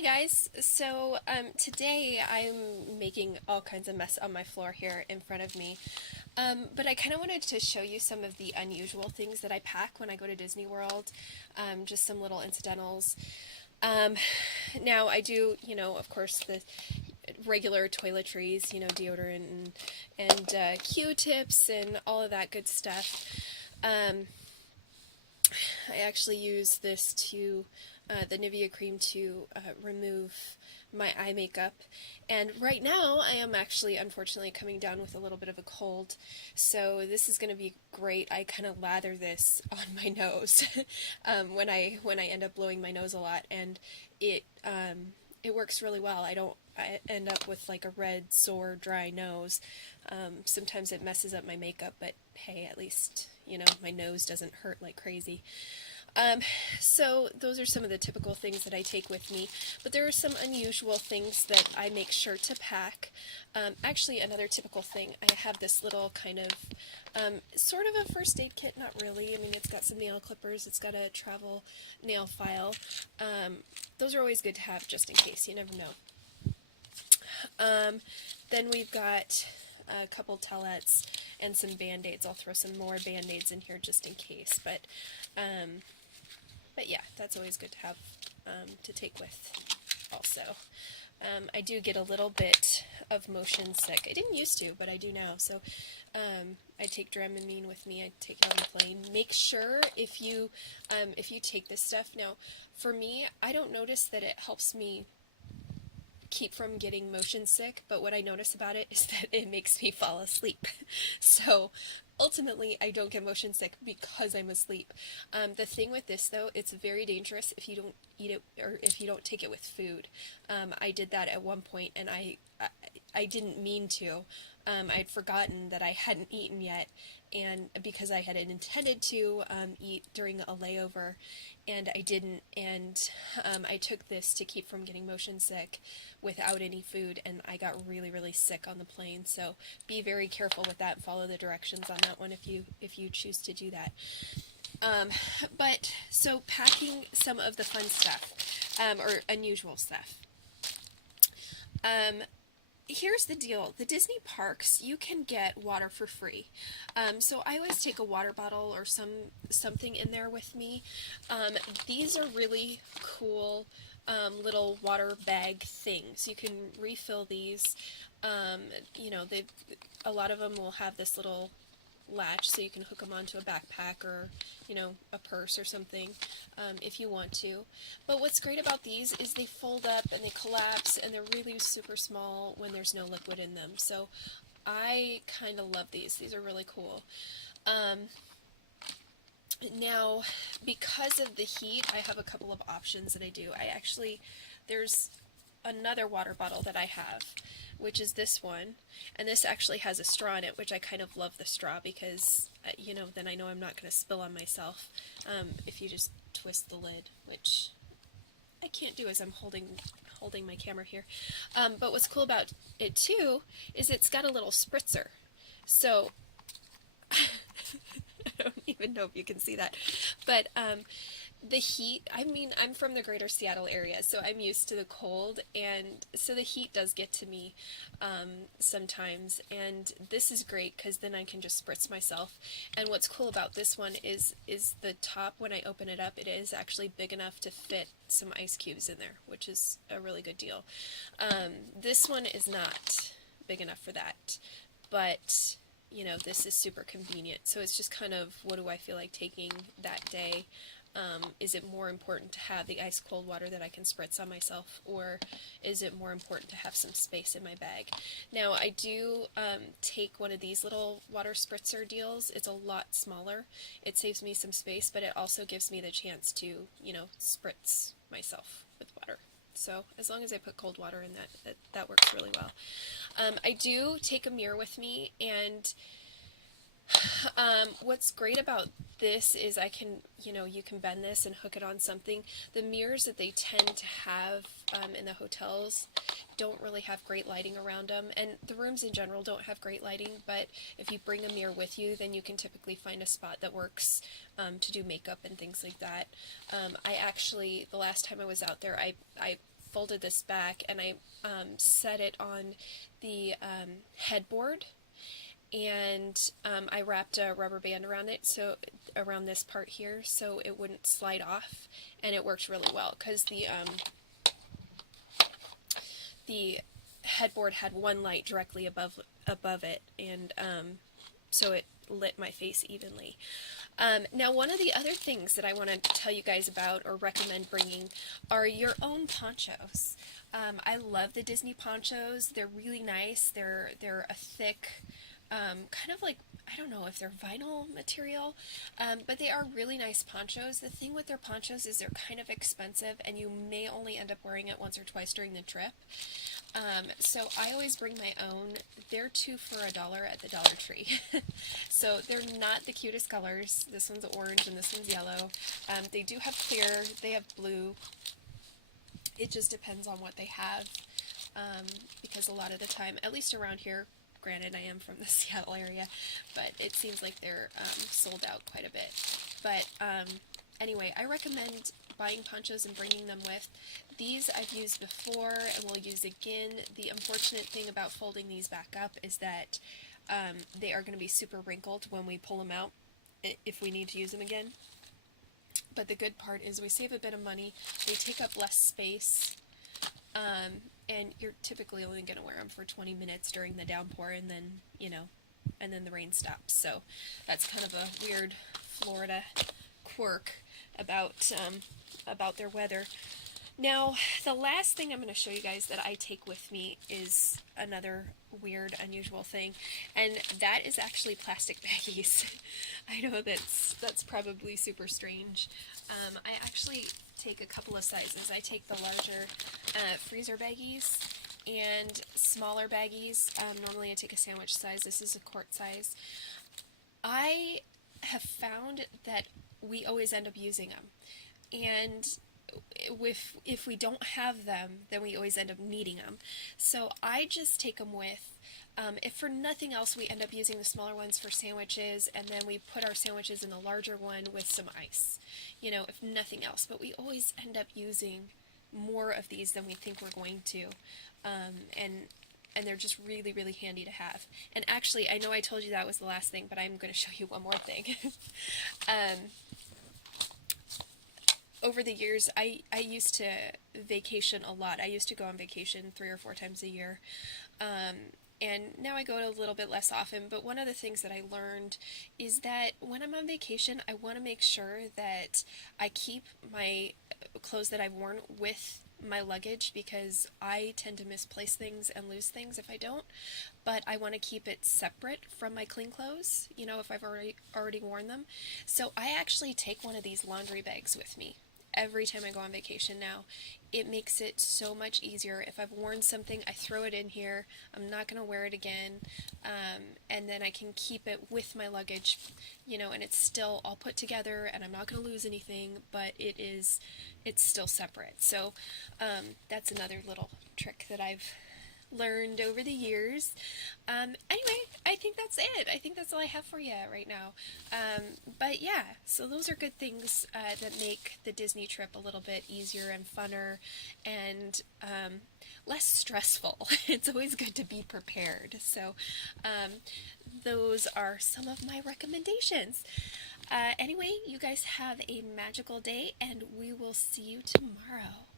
Hey guys, so today I'm making all kinds of mess on my floor here in front of me, but I kind of wanted to show you some of the unusual things that I pack when I go to Disney World, just some little incidentals. Um, Now I do, of course, the regular toiletries, deodorant and Q-tips and all of that good stuff. Um, I actually use this to, the Nivea cream to remove my eye makeup. And right now I am actually unfortunately coming down with a little bit of a cold. So this is going to be great. I kind of lather this on my nose when I end up blowing my nose a lot, and it works really well. I end up with like a red, sore, dry nose. Sometimes it messes up my makeup, but hey, at least, my nose doesn't hurt like crazy. Um, so those are some of the typical things that I take with me, but there are some unusual things that I make sure to pack. Actually, another typical thing, I have this little kind of, sort of a first aid kit, not really. I mean, it's got some nail clippers, it's got a travel nail file. Those are always good to have just in case, you never know. Then we've got a couple towelettes and some band-aids. I'll throw some more band-aids in here just in case, but yeah, that's always good to have, to take with also. I do get a little bit of motion sick. I didn't used to, but I do now. So I take Dramamine with me. I take it on the plane. Make sure if you take this stuff. Now, for me, I don't notice that it helps me keep from getting motion sick, but what I notice about it is that it makes me fall asleep. So ultimately I don't get motion sick because I'm asleep. The thing with this though, it's very dangerous if you don't eat it or if you don't take it with food. I did that at one point and I didn't mean to. I'd forgotten that I hadn't eaten yet, and because I had intended to eat during a layover, and I didn't, and I took this to keep from getting motion sick without any food, and I got really, really sick on the plane. So be very careful with that. Follow the directions on that one if you choose to do that. But so packing some of the fun stuff, or unusual stuff. Here's the deal. The Disney parks, you can get water for free. So I always take a water bottle or something in there with me. These are really cool little water bag things. You can refill these. A lot of them will have this little latch so you can hook them onto a backpack or a purse or something if you want to. But what's great about these is they fold up and they collapse and they're really super small when there's no liquid in them. So I kind of love these. These are really cool. Now, because of the heat, I have a couple of options that I do. There's another water bottle that I have, which is this one, and this actually has a straw in it, which I kind of love the straw because, then I know I'm not going to spill on myself if you just twist the lid, which I can't do as I'm holding my camera here. But what's cool about it too is it's got a little spritzer. So I don't even know if you can see that, but the heat, I mean, I'm from the greater Seattle area, so I'm used to the cold, and so the heat does get to me sometimes, and this is great because then I can just spritz myself. And what's cool about this one is the top, when I open it up, it is actually big enough to fit some ice cubes in there, which is a really good deal. This one is not big enough for that, but this is super convenient. So it's just kind of, what do I feel like taking that day? Is it more important to have the ice cold water that I can spritz on myself, or is it more important to have some space in my bag? Now I do take one of these little water spritzer deals. It's a lot smaller. It saves me some space, but it also gives me the chance to, spritz myself with water. So as long as I put cold water in that works really well. I do take a mirror with me, and what's great about this is I can, you can bend this and hook it on something. The mirrors that they tend to have in the hotels don't really have great lighting around them, and the rooms in general don't have great lighting, but if you bring a mirror with you, then you can typically find a spot that works to do makeup and things like that. I actually, the last time I was out there, I folded this back and I set it on the headboard, and I wrapped a rubber band around it, so around this part here, so it wouldn't slide off, and it worked really well because the headboard had one light directly above it, and so it lit my face evenly. Now, one of the other things that I want to tell you guys about or recommend bringing are your own ponchos. I love the Disney ponchos. They're really nice. They're a thick, kind of like, I don't know if they're vinyl material, but they are really nice ponchos. The thing with their ponchos is they're kind of expensive, and you may only end up wearing it once or twice during the trip. So I always bring my own. They're 2 for $1 at the Dollar Tree. So they're not the cutest colors. This one's orange and this one's yellow. They do have clear, they have blue. It just depends on what they have, because a lot of the time, at least around here, granted I am from the Seattle area, but it seems like they're sold out quite a bit. But anyway, I recommend buying ponchos and bringing them with. These I've used before and will use again. The unfortunate thing about folding these back up is that they are going to be super wrinkled when we pull them out if we need to use them again. But the good part is we save a bit of money. They take up less space, and you're typically only going to wear them for 20 minutes during the downpour, and then, and then the rain stops. So that's kind of a weird Florida quirk about their weather. Now, the last thing I'm going to show you guys that I take with me is another weird, unusual thing, and that is actually plastic baggies. I know that's probably super strange. I actually take a couple of sizes. I take the larger freezer baggies and smaller baggies. Normally I take a sandwich size. This is a quart size. I have found that we always end up using them, and if we don't have them, then we always end up needing them. So I just take them with. If for nothing else, we end up using the smaller ones for sandwiches, and then we put our sandwiches in the larger one with some ice, if nothing else. But we always end up using more of these than we think we're going to, and they're just really, really handy to have. And actually, I know I told you that was the last thing, but I'm going to show you one more thing. Over the years, I used to vacation a lot. I used to go on vacation 3 or 4 times a year. And now I go a little bit less often, but one of the things that I learned is that when I'm on vacation, I want to make sure that I keep my clothes that I've worn with my luggage, because I tend to misplace things and lose things if I don't, but I want to keep it separate from my clean clothes, if I've already worn them. So I actually take one of these laundry bags with me every time I go on vacation now. It makes it so much easier. If I've worn something, I throw it in here. I'm not going to wear it again, and then I can keep it with my luggage, and it's still all put together, and I'm not going to lose anything, but it's still separate. So that's another little trick that I've learned over the years. Anyway, I think that's it. I think that's all I have for you right now. But yeah, so those are good things that make the Disney trip a little bit easier and funner and less stressful. It's always good to be prepared. So those are some of my recommendations. Anyway, you guys have a magical day, and we will see you tomorrow.